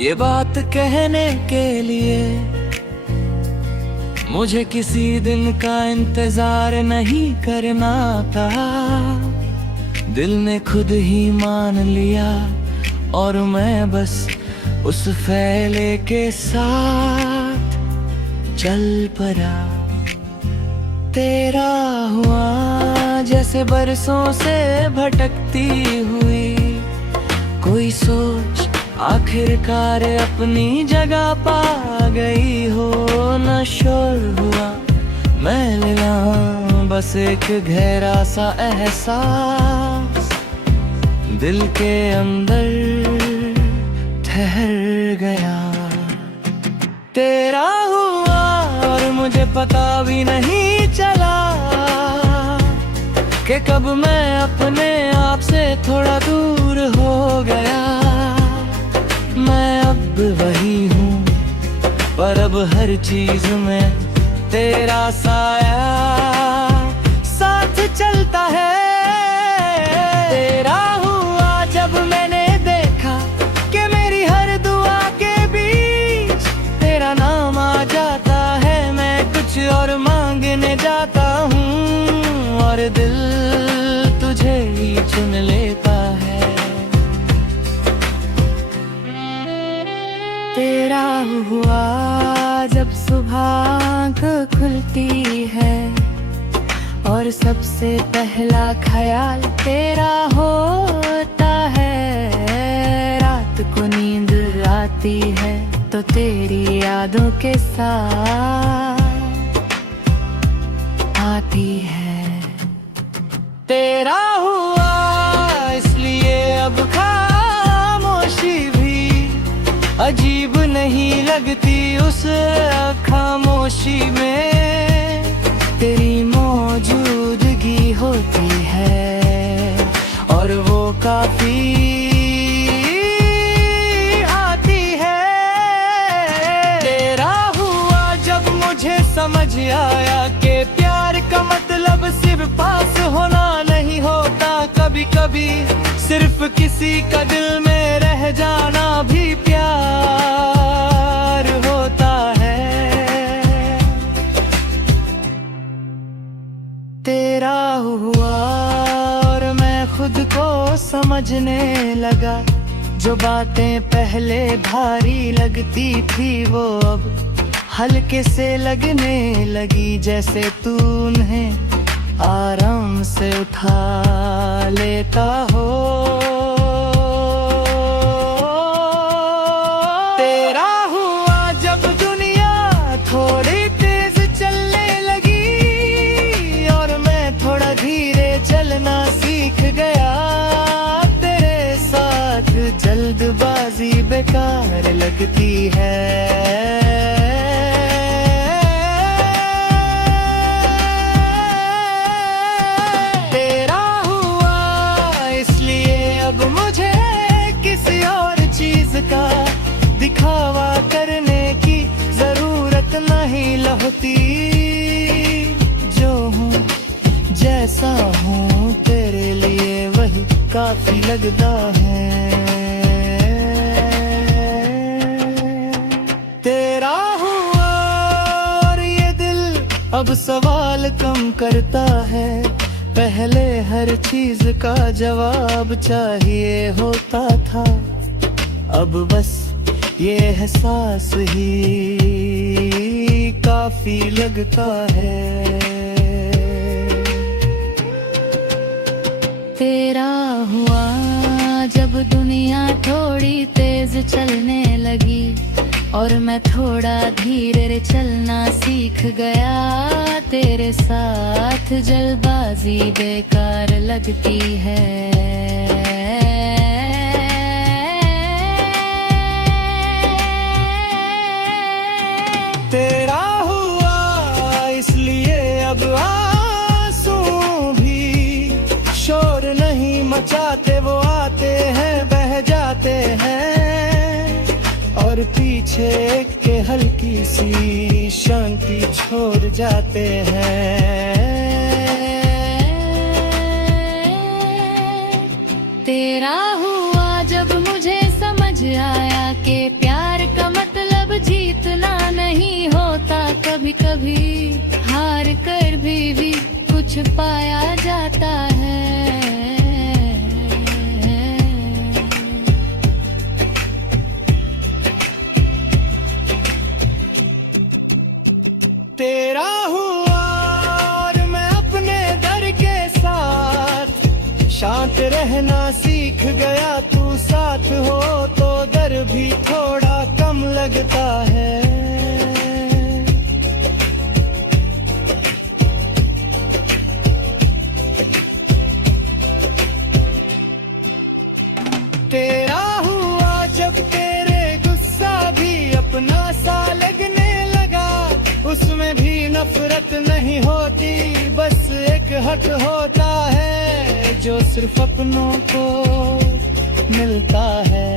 ये बात कहने के लिए मुझे किसी दिन का इंतजार नहीं करना था। दिल ने खुद ही मान लिया और मैं बस उस फैसले के साथ चल पड़ा। तेरा हुआ जैसे बरसों से भटकती हुई कोई सोच आखिरकार अपनी जगह पा गई हो। न शोर हुआ मैं मिला बस एक गहरा सा एहसास दिल के अंदर ठहर गया। तेरा हुआ और मुझे पता भी नहीं चला कि कब मैं अपने आप से थोड़ा दूर हो गया। मैं अब वही हूँ पर अब हर चीज में तेरा साया साथ चलता है। तेरा हुआ जब मैंने देखा कि मेरी हर दुआ के बीच तेरा नाम आ जाता है। मैं कुछ और मांगने जाता हूँ और दिल तुझे ही चुन लेता है। तेरा हुआ जब सुबह आँख खुलती है और सबसे पहला ख्याल तेरा होता है। रात को नींद आती है तो तेरी यादों के साथ आती है। तेरा हुआ इसलिए अब खामोशी भी अजीब नहीं लगती। उस खामोशी में तेरी मौजूदगी होती है और वो काफी आती है। तेरा हुआ जब मुझे समझ आया कि प्यार का मतलब सिर्फ पास होना नहीं होता। कभी कभी सिर्फ किसी का दिल में रह जाना भी प्यार होता है। तेरा हुआ और मैं खुद को समझने लगा। जो बातें पहले भारी लगती थी वो अब हल्के से लगने लगी। जैसे तू उन्हें आराम से उठा लेता हो। तेरा हुआ जब दुनिया थोड़ी तेज चलने लगी और मैं थोड़ा धीरे चलना सीख गया। तेरे साथ जल्दबाजी बेकार लगती है। दिखावा करने की जरूरत नहीं होती। जो हूँ जैसा हूँ तेरे लिए वही काफी लगता है। तेरा हुआ और ये दिल अब सवाल कम करता है। पहले हर चीज का जवाब चाहिए होता था। अब बस ये एहसास ही काफी लगता है। तेरा हुआ जब दुनिया थोड़ी तेज चलने लगी और मैं थोड़ा धीरे चलना सीख गया। तेरे साथ जल्दबाजी बेकार लगती है। तेरा हुआ इसलिए अब आंसू भी शोर नहीं मचाते। वो आते हैं बह जाते हैं और पीछे के हल्की सी शांति छोड़ जाते हैं। तेरा हुआ जब मुझे समझ आया कि प्यार कभी हार कर भी कुछ पाया जाता है। तेरा हुआ और मैं अपने दर के साथ शांत रहना सीख गया। तू साथ हो तो दर भी थोड़ा कम लगता है। तेरा हुआ जब तेरे गुस्सा भी अपना सा लगने लगा। उसमें भी नफरत नहीं होती, बस एक हक होता है जो सिर्फ अपनों को मिलता है।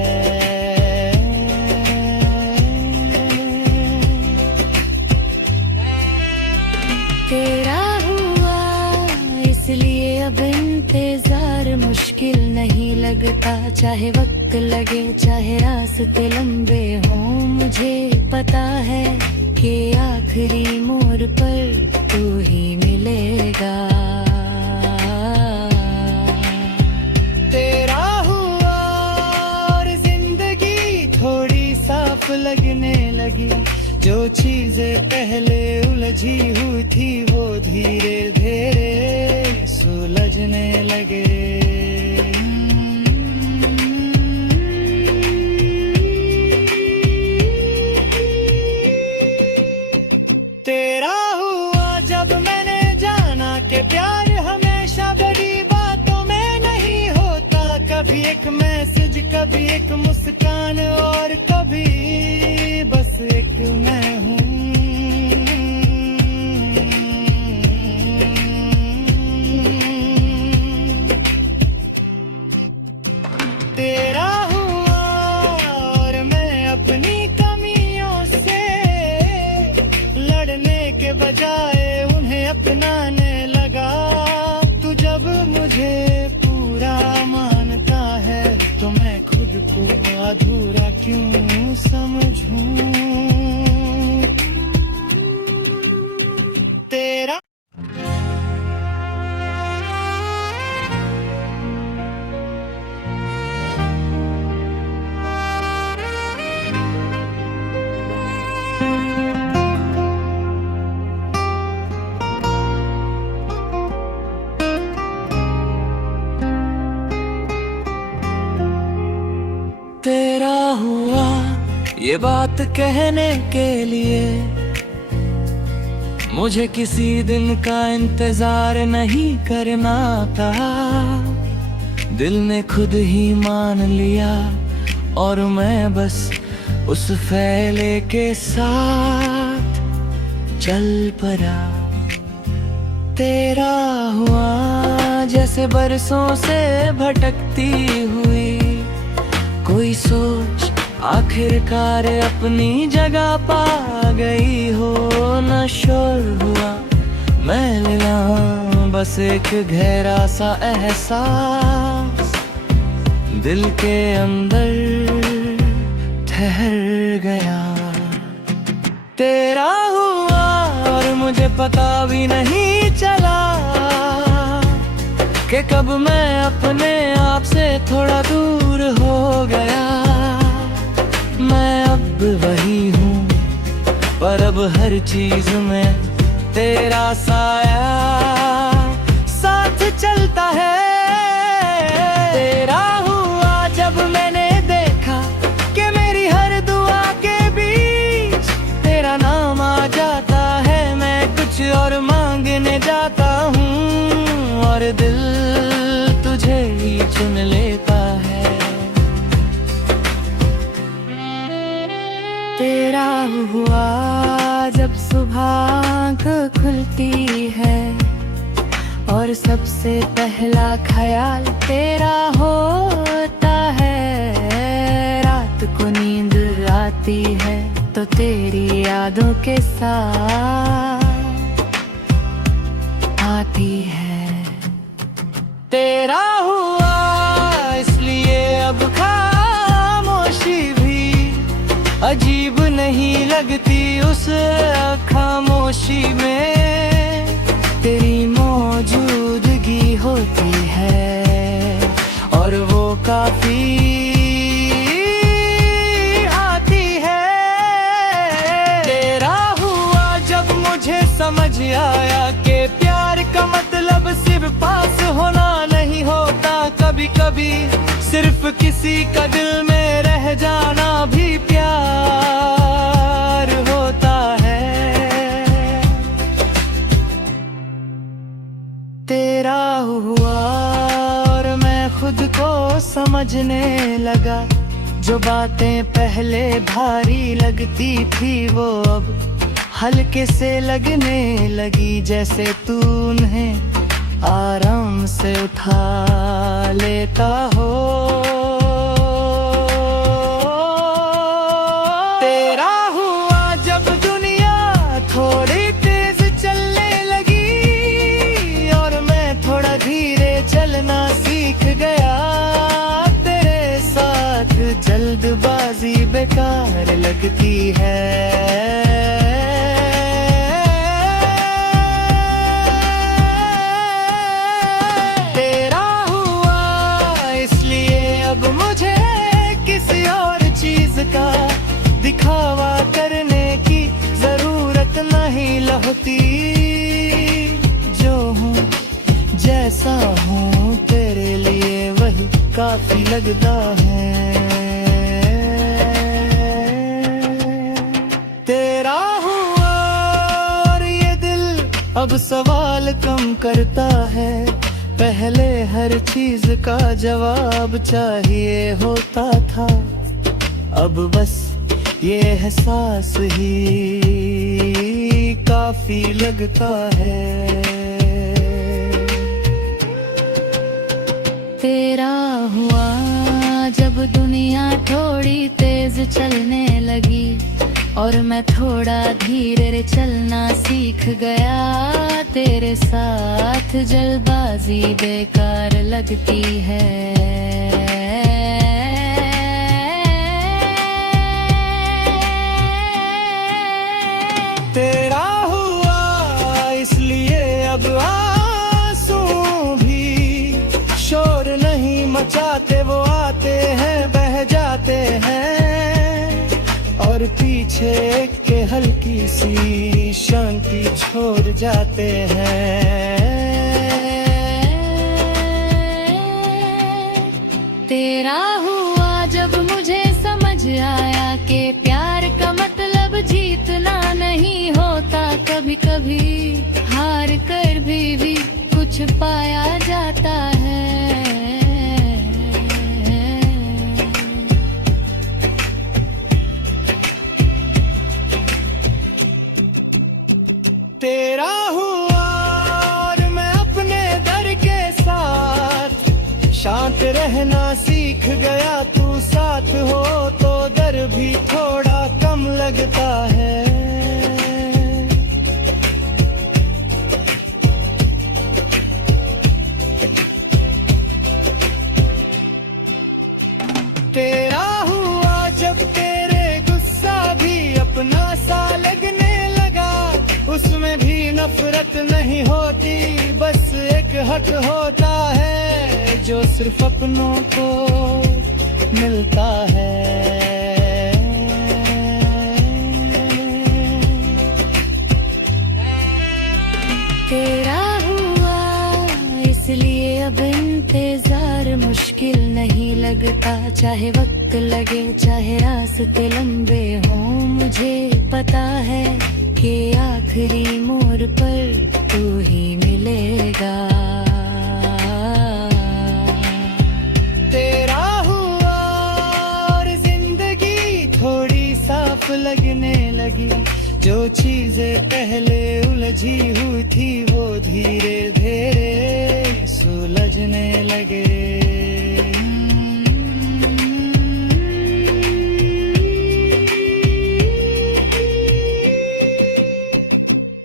तेरा हुआ इसलिए अब इंतजार मुश्किल नहीं लगता। चाहे वक्त लगे चाहे रास्ते लंबे हों, मुझे पता है कि आखिरी मोड़ पर तू ही मिलेगा। तेरा हुआ और जिंदगी थोड़ी साफ लगने लगी। जो चीजें पहले उलझी हुई थी वो धीरे धीरे सुलझने लगे। तेरा हुआ जब मैंने जाना कि प्यार हमेशा बड़ी बातों में नहीं होता। कभी एक मैसेज, कभी एक मुस्कान और कभी बस एक मैं हूँ। तेरा हुआ और मैं अपनी कमियों से लड़ने के बजाय उन्हें अपनाने लगा। तू जब मुझे पूरा मानता है तो मैं खुद को अधूरा क्यों समझूं। तेरा तेरा हुआ ये बात कहने के लिए मुझे किसी दिन का इंतजार नहीं करना था। दिल ने खुद ही मान लिया और मैं बस उस फैसले के साथ चल पड़ा। तेरा हुआ जैसे बरसों से भटकती हुई कोई सोच आखिरकार अपनी जगह पा गई हो। न शोर हुआ मैं मिला, बस एक गहरा सा एहसास दिल के अंदर ठहर गया। तेरा हुआ और मुझे पता भी नहीं चला कि कब मैं अपने आप से थोड़ा दूर हो गया। मैं अब वही हूँ पर अब हर चीज में तेरा साया साथ चलता है। तेरा हुआ जब मैंने देखा कि मेरी हर दुआ के बीच तेरा नाम आ जाता है। मैं कुछ और मांगने जाता हूँ और दिल तुझे ही चुन लेता है। तेरा हुआ जब सुबह आँख खुलती है और सबसे पहला ख्याल तेरा होता है। रात को नींद आती है तो तेरी यादों के साथ आती है। तेरा हुआ इसलिए अब खामोशी भी अजीब नहीं लगती। उस खामोशी में तेरी मौजूदगी होती है और वो काफी आती है। तेरा हुआ जब मुझे समझ आया कि प्यार का मतलब सिर्फ पास होना नहीं होता, कभी कभी सिर्फ किसी का दिल में रह जाना भी प्यार होता है। तेरा हुआ और मैं खुद को समझने लगा, जो बातें पहले भारी लगती थी वो अब हल्के से लगने लगी, जैसे तू उन्हें आराम से उठा लेता हो। तेरा हुआ जब दुनिया थोड़ी तेज चलने लगी और मैं थोड़ा धीरे चलना सीख गया। तेरे साथ जल्दबाजी बेकार लगती है। दिखावा करने की जरूरत नहीं होती, जो हूँ जैसा हूँ तेरे लिए वही काफी लगता है। तेरा हुआ और ये दिल अब सवाल कम करता है। पहले हर चीज का जवाब चाहिए होता था, अब बस ये एहसास ही काफी लगता है। तेरा हुआ जब दुनिया थोड़ी तेज चलने लगी और मैं थोड़ा धीरे चलना सीख गया। तेरे साथ जल्दबाजी बेकार लगती है। तेरा हुआ इसलिए अब आंसू भी शोर नहीं मचाते, वो आते हैं बह जाते हैं और पीछे के हल्की सी शांति छोड़ जाते हैं। तेरा हुआ जब मुझे समझ आया कि प्यार का मतलब जीतना नहीं होता, कभी कभी हार कर भी कुछ पाया जाता है। तेरा हुआ और मैं अपने दर के साथ शांत रहना सीख गया। तू साथ हो तो दर भी थोड़ा कम लगता है। तेरा हुआ जब तेरे गुस्सा भी अपना सा लगने लगा, उसमें भी नफरत नहीं होती, बस एक हक होता है जो सिर्फ अपनों को मिलता है। तेरा हुआ इसलिए अब इंतजार मुश्किल नहीं लगता, चाहे वक्त लगे चाहे रास्ते लंबे हों। मुझे पता है कि आखिरी मोड़ पर तू ही मिलेगा। तेरा हुआ और जिंदगी थोड़ी साफ लगने लगी, जो चीजें पहले उलझी हुई थी वो धीरे धीरे सुलझने लगे।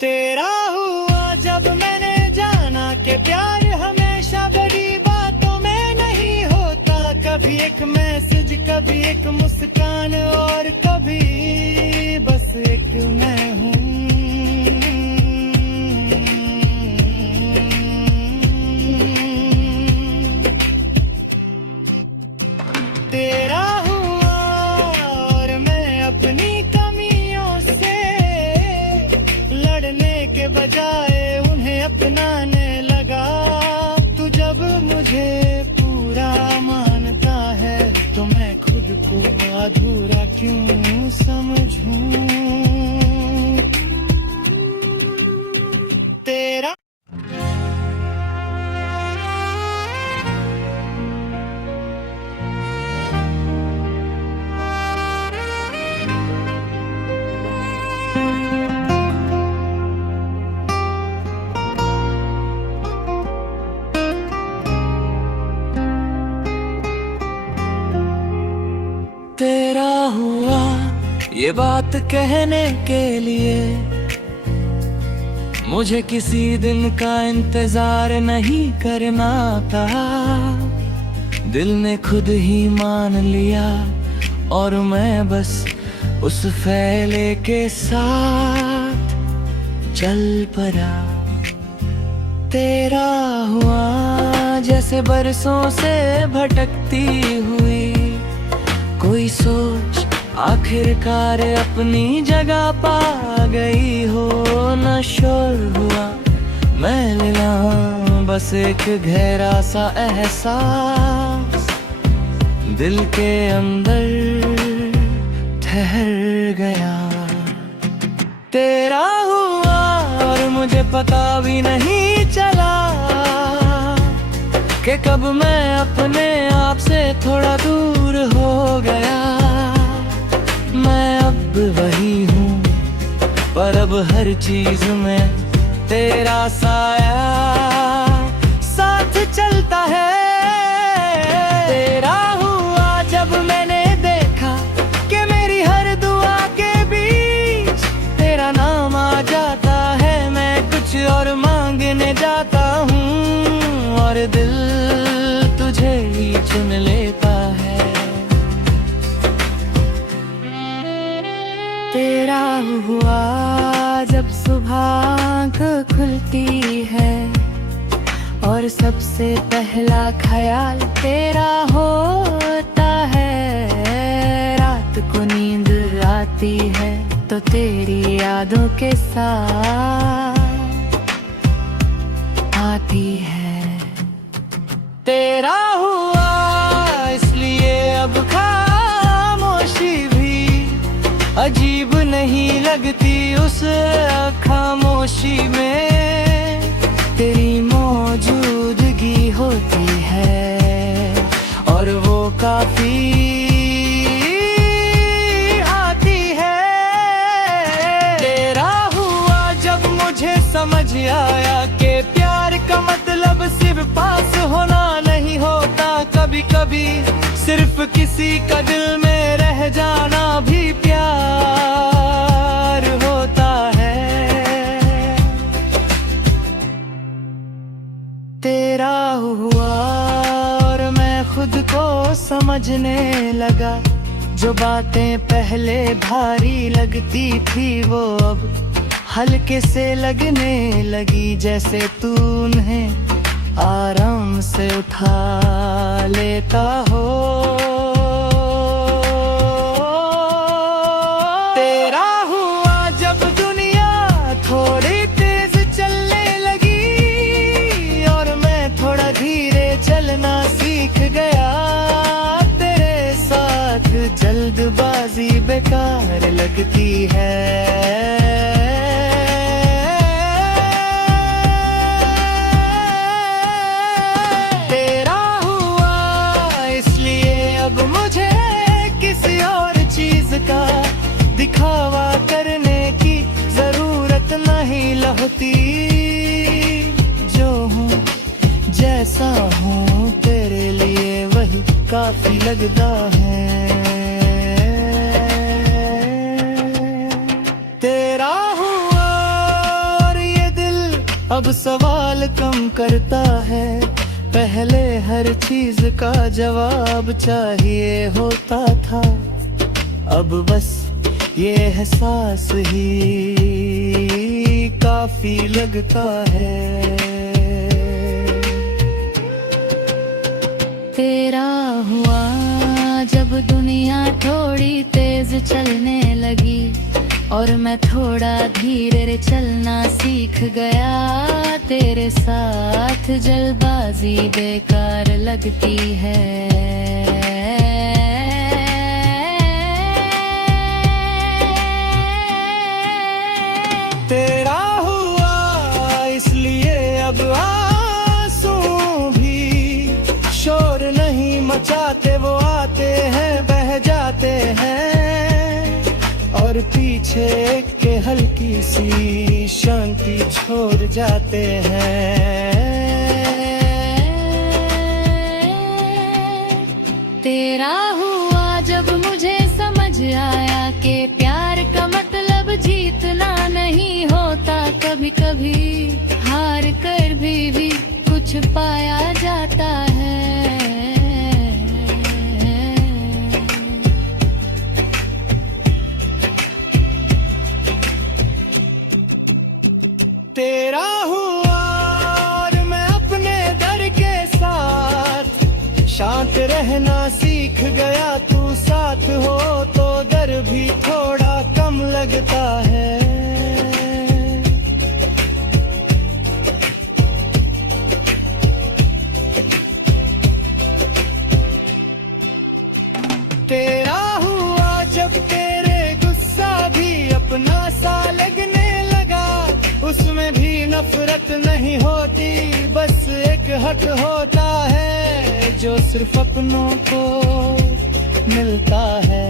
तेरा हुआ जब मैंने जाना कि प्यार हमेशा बड़ी बातों में नहीं होता, कभी एक मैसेज कभी एक मुस्कान और कभी बस एक ये बात कहने के लिए मुझे किसी दिन का इंतजार नहीं करना था। दिल ने खुद ही मान लिया और मैं बस उस फैसले के साथ चल पड़ा। तेरा हुआ जैसे बरसों से भटकती हुई कोई सोच आखिरकार अपनी जगह पा गई हो। न शोर हुआ मैं मिला, बस एक गहरा सा एहसास दिल के अंदर ठहर गया। तेरा हुआ और मुझे पता भी नहीं चला कि कब मैं अपने आप से थोड़ा दूर हो गया। मैं अब वही हूँ पर अब हर चीज में तेरा साया साथ चलता है। तेरा हुआ जब मैंने देखा कि मेरी हर दुआ के बीच तेरा नाम आ जाता है। मैं कुछ और मांगने जाता हूँ और दिल तुझे ही चुन लेता है। तेरा हुआ जब सुबह आँख खुलती है और सबसे पहला ख्याल तेरा होता है। रात को नींद आती है तो तेरी यादों के साथ आती है। तेरा हुआ इसलिए अब खामोशी भी अजीब नहीं लगती। उस खामोशी में तेरी मौजूदगी होती है और वो काफी आती है। तेरा हुआ जब मुझे समझ आया कि प्यार का मतलब सिर्फ पास होना नहीं होता। कभी कभी सिर्फ किसी का दिल में रह जाना भी प्यार होता है। तेरा हुआ और मैं खुद को समझने लगा। जो बातें पहले भारी लगती थी वो अब हल्के से लगने लगी। जैसे तू उन्हें आराम से उठा लेता हो। तेरा हुआ जब दुनिया थोड़ी तेज चलने लगी और मैं थोड़ा धीरे चलना सीख गया। तेरे साथ जल्दबाजी बेकार लगती है। दिखावा करने की जरूरत नहीं होती। जो हूँ जैसा हूँ तेरे लिए वही काफी लगता है। तेरा हुआ और ये दिल अब सवाल कम करता है। पहले हर चीज का जवाब चाहिए होता था, अब बस ये एहसास ही काफी लगता है। तेरा हुआ जब दुनिया थोड़ी तेज चलने लगी और मैं थोड़ा धीरे चलना सीख गया। तेरे साथ जल्दबाजी बेकार लगती है। तेरा हुआ इसलिए अब आंसू भी शोर नहीं मचाते। वो आते हैं बह जाते हैं और पीछे के हल्की सी शांति छोड़ जाते हैं। तेरा हुआ जब मुझे समझ आया कि प्यार नहीं होता कभी कभी हार कर भी कुछ पाया जाता है। तेरा हुआ और मैं अपने दर के साथ शांत रहना सीख गया। तू साथ हो तो दर भी थोड़ा कम लगता है। तेरा हुआ जब तेरे गुस्सा भी अपना सा लगने लगा। उसमें भी नफरत नहीं होती, बस एक हक होता है जो सिर्फ अपनों को मिलता है।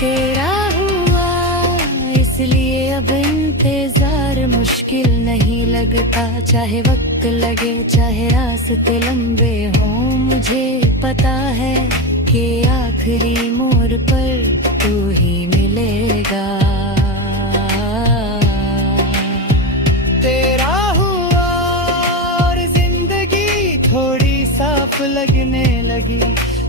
तेरा हुआ इसलिए अब इंतजार मुश्किल नहीं लगता। चाहे वक्त लगे चाहे रास्ते लंबे हों, मुझे पता है कि आखिरी मोड़ पर तू ही मिलेगा। तेरा हुआ और जिंदगी थोड़ी साफ लगने लगी।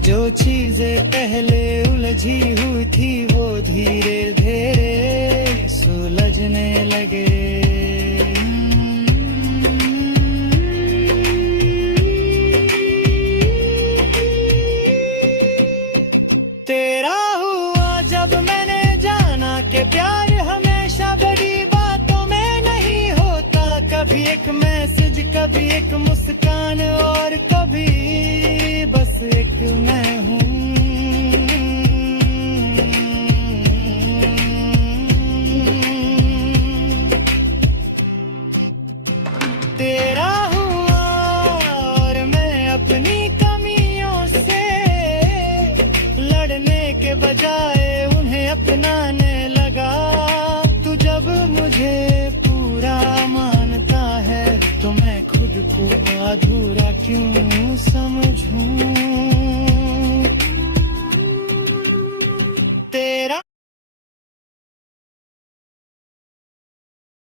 जो चीजें पहले उलझी हुई थी वो धीरे धीरे सुलझने लगे। तेरा हुआ जब मैंने जाना कि प्यार हमेशा बड़ी बातों में नहीं होता। कभी एक मैसेज, कभी एक मुस्कान और कभी बस एक मैं हूँ। तेरा हुआ और मैं अपनी कमियों से लड़ने के बजाय उन्हें अपनाने लगा। तू जब मुझे पूरा मानता है तो मैं खुद को अधूरा क्यों समझूं।